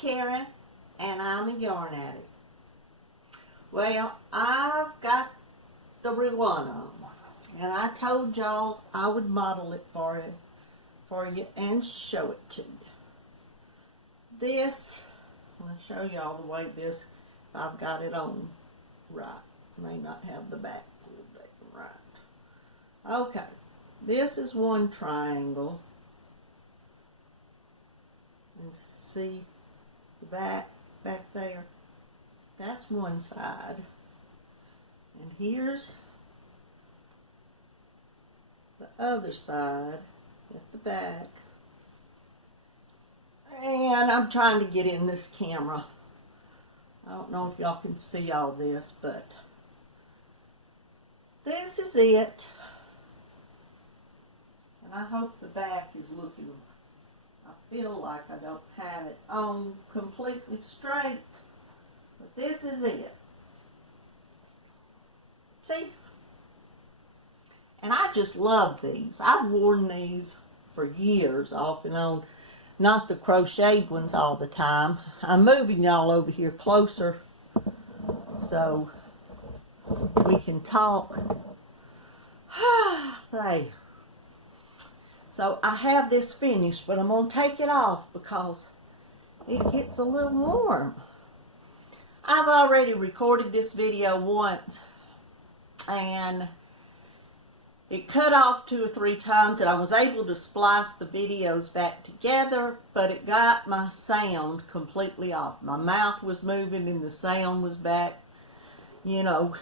Karen, and I'm a yarn addict. Well, I've got the ruana, and I told y'all I would model it for you and show it to you. This, I'm going to show y'all the way this, I've got it on right. May not have the back pulled down right. Okay, this is one triangle. And see the back there? That's one side. And here's the other side at the back. And I'm trying to get in this camera. I don't know if y'all can see all this, but this is it. And I hope the back is looking, I feel like I don't have it on completely straight, but this is it. See? And I just love these. I've worn these for years off and on. Not the crocheted ones all the time. I'm moving y'all over here closer so we can talk. There. So I have this finished, but I'm going to take it off because it gets a little warm. I've already recorded this video once and it cut off 2 or 3 times, and I was able to splice the videos back together, but it got my sound completely off. My mouth was moving and the sound was back, you know,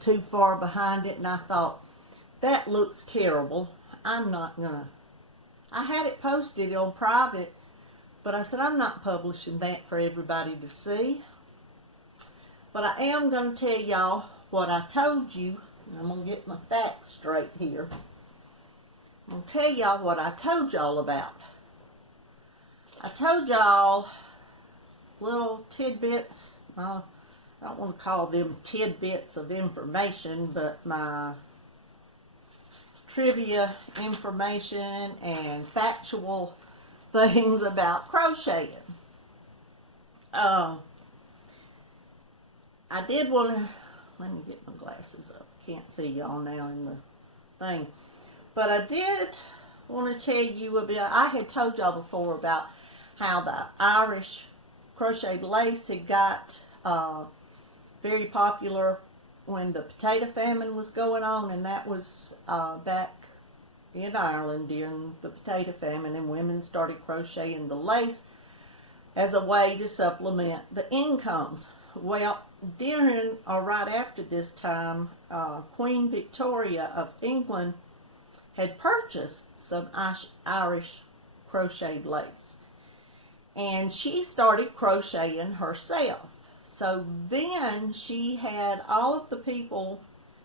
too far behind it, and I thought, that looks terrible. I'm not gonna. I had it posted on private, but I said, I'm not publishing that for everybody to see. But I am going to tell y'all what I told you. I'm going to get my facts straight here. I'm going to tell y'all what I told y'all about. I told y'all little tidbits. I don't want to call them tidbits of information, but my trivia information and factual things about crocheting. I did want to, let me get my glasses up. Can't see y'all now in the thing. But I did want to tell you about, I had told y'all before about how the Irish crocheted lace had got very popular when the potato famine was going on, and that was back in Ireland during the potato famine, and women started crocheting the lace as a way to supplement the incomes. Well, during or right after this time, Queen Victoria of England had purchased some Irish crocheted lace, and she started crocheting herself. So then she had all of the people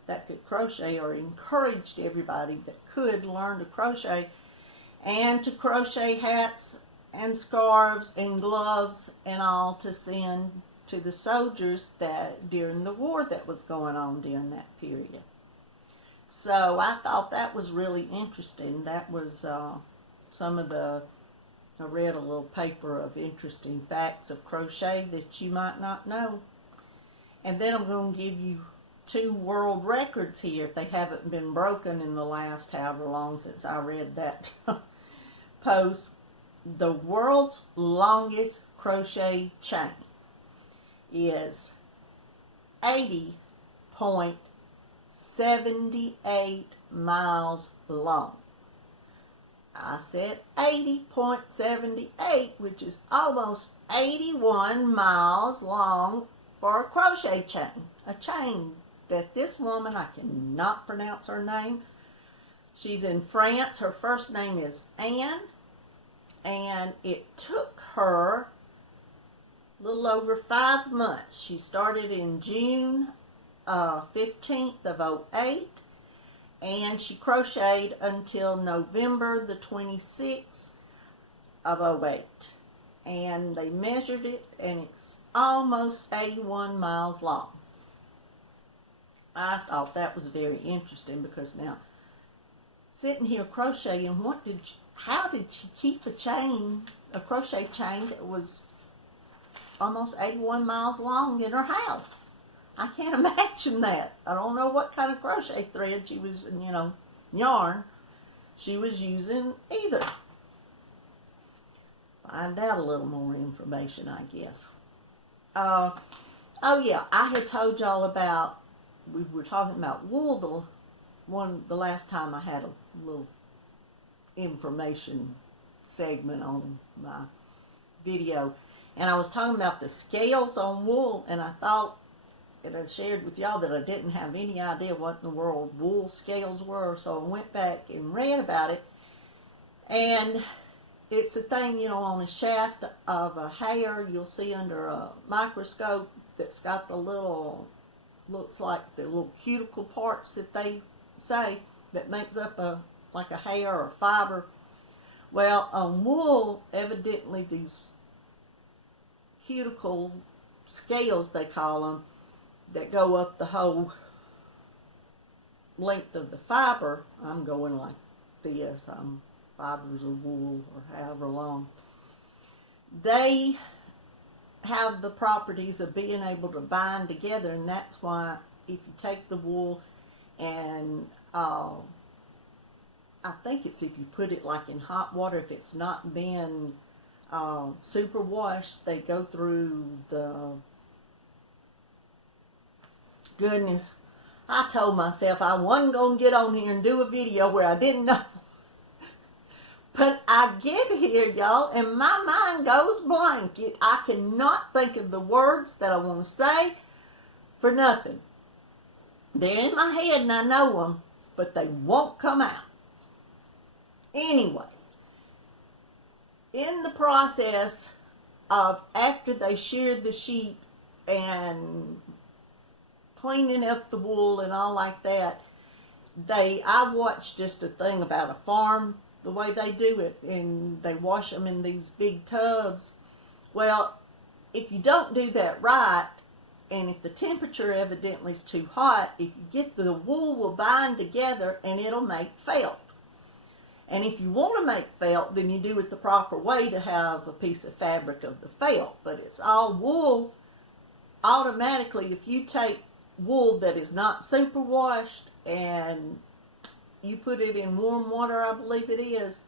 that could crochet, or encouraged everybody that could learn to crochet, and to crochet hats and scarves and gloves and all to send to the soldiers that during the war that was going on during that period. So I thought that was really interesting. That was some of the, I read a little paper of interesting facts of crochet that you might not know. And then I'm going to give you 2 world records here if they haven't been broken in the last however long since I read that post. The world's longest crochet chain is 80.78 miles long. I said 80.78, which is almost 81 miles long for a crochet chain. A chain that this woman, I cannot pronounce her name. She's in France. Her first name is Anne. And it took her a little over 5 months. She started in June 15th of 2008. And she crocheted until November the 26th of 2008. And they measured it, and it's almost 81 miles long. I thought that was very interesting because now, sitting here crocheting, how did she keep a crochet chain that was almost 81 miles long in her house. I can't imagine that. I don't know what kind of crochet thread she was, yarn she was using either. Find out a little more information, I guess. Oh yeah, I had told y'all about, we were talking about wool the last time I had a little information segment on my video. And I was talking about the scales on wool, and I thought, and I shared with y'all that I didn't have any idea what in the world wool scales were, so I went back and read about it. And it's the thing, on a shaft of a hair you'll see under a microscope that's got the little, looks like the little cuticle parts that they say that makes up like a hair or fiber. Well, on wool, evidently these cuticle scales, they call them, that go up the whole length of the fiber. I'm going like this. Fibers of wool or however long. They have the properties of being able to bind together, and that's why if you take the wool and I think it's if you put it like in hot water, if it's not been super washed, they go through the goodness. I told myself I wasn't going to get on here and do a video where I didn't know. But I get here, y'all, and my mind goes blank. I cannot think of the words that I want to say for nothing. They're in my head and I know them, but they won't come out. Anyway, in the process of after they sheared the sheep and cleaning up the wool and all like that, I watched just a thing about a farm, the way they do it, and they wash them in these big tubs. Well, if you don't do that right, and if the temperature evidently is too hot, if you get the wool will bind together and it'll make felt. And if you want to make felt, then you do it the proper way to have a piece of fabric of the felt. But it's all wool. Automatically, if you take wool that is not super washed and you put it in warm water, I believe it is,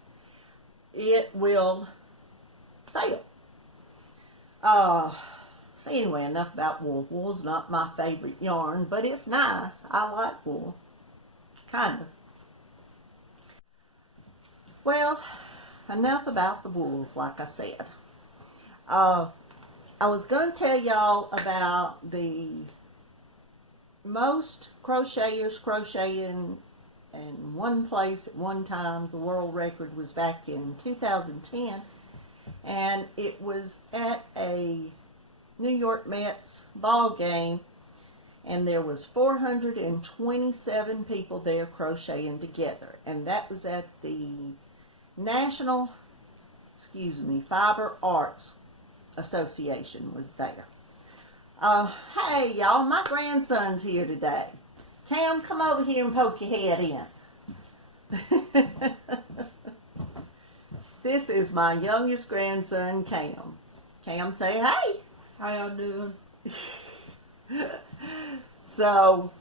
it will fail. Anyway, enough about wool. Wool's not my favorite yarn, but it's nice. I like wool. Kind of. Well, enough about the wool, like I said. I was going to tell y'all about the most crocheters crocheting in one place at one time. The world record was back in 2010, and it was at a New York Mets ball game, and there was 427 people there crocheting together, and that was at the National, Fiber Arts Association was there. Hey y'all, my grandson's here today. Cam, come over here and poke your head in. This is my youngest grandson, Cam. Cam, say hey. How y'all doing? So,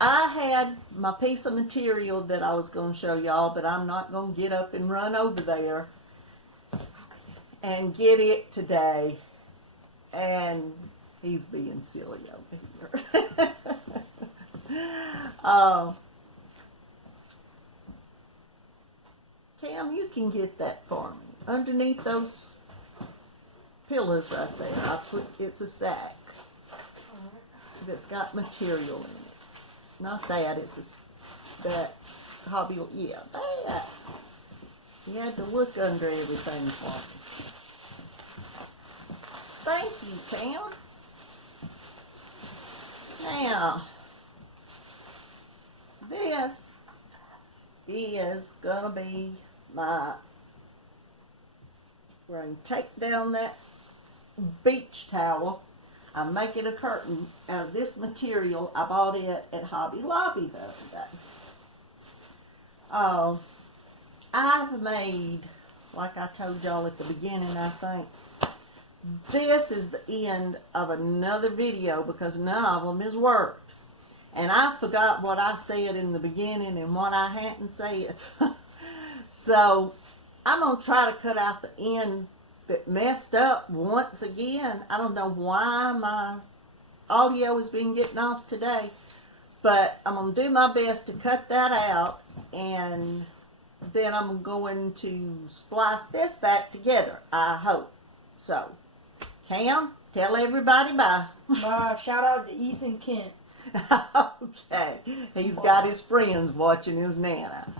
I had my piece of material that I was going to show y'all, but I'm not going to get up and run over there and get it today. And he's being silly over here. Cam, you can get that for me. Underneath those pillows right there, it's a sack that's got material in it. Not that, that hobby, yeah, that. You had to look under everything for me. Thank you, Cam. Now, this is gonna be we're gonna take down that beach towel. I'm making a curtain out of this material. I bought it at Hobby Lobby the other day. I've made, like I told y'all at the beginning, I think, this is the end of another video because none of them has worked. And I forgot what I said in the beginning and what I hadn't said. So I'm going to try to cut out the end that messed up once again. I don't know why my audio has been getting off today, but I'm going to do my best to cut that out, and then I'm going to splice this back together, I hope. So, Cam, tell everybody bye. Shout out to Ethan Kent. Okay, he's got his friends watching his Nana.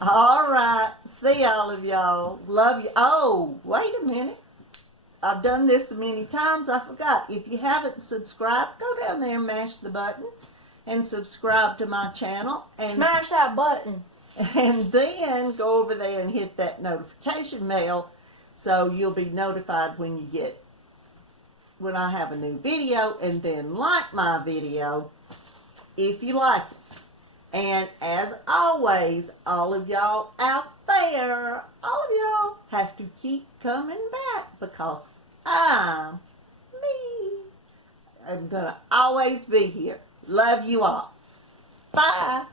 All right, see all of y'all. Love you. Oh, wait a minute. I've done this so many times, I forgot. If you haven't subscribed, go down there and mash the button and subscribe to my channel. And smash that button. And then go over there and hit that notification bell so you'll be notified when when I have a new video, and then like my video if you like it. And as always, all of y'all out there, all of y'all have to keep coming back because I'm me. I'm going to always be here. Love you all. Bye.